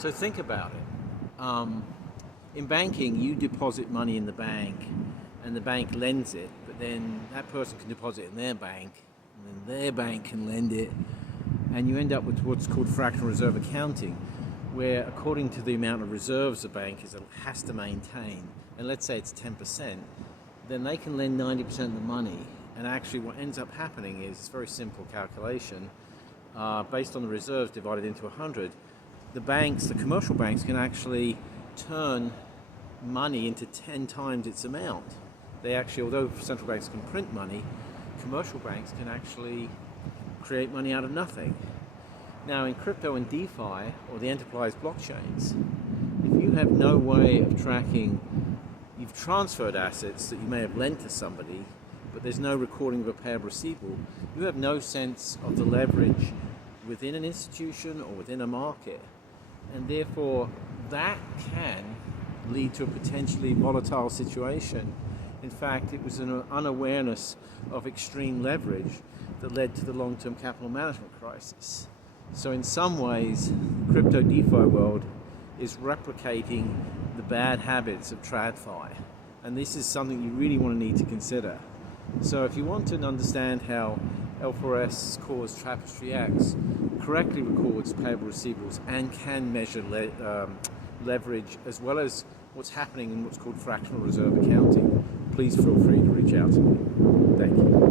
So think about it. In banking, you deposit money in the bank, and the bank lends it, but then that person can deposit it in their bank, and then their bank can lend it, and you end up with what's called fractional reserve accounting, where according to the amount of reserves the bank has to maintain, and let's say it's 10%, then they can lend 90% of the money. And actually what ends up happening is, it's a very simple calculation, based on the reserves divided into 100, the commercial banks can actually turn money into 10 times its amount. They actually, although central banks can print money, commercial banks can actually create money out of nothing. Now in crypto and DeFi, or the enterprise blockchains, if you have no way of tracking, you've transferred assets that you may have lent to somebody, but there's no recording of a payable receivable, you have no sense of the leverage within an institution or within a market. And therefore, that can lead to a potentially volatile situation. In fact, it was an unawareness of extreme leverage that led to the long-term capital management crisis. So in some ways, the crypto DeFi world is replicating the bad habits of TradFi. And this is something you really want to need to consider. So if you want to understand how L4S's cause Tapestry X correctly records payable receivables and can measure leverage, as well as what's happening in what's called fractional reserve accounting, please feel free to reach out to me. Thank you.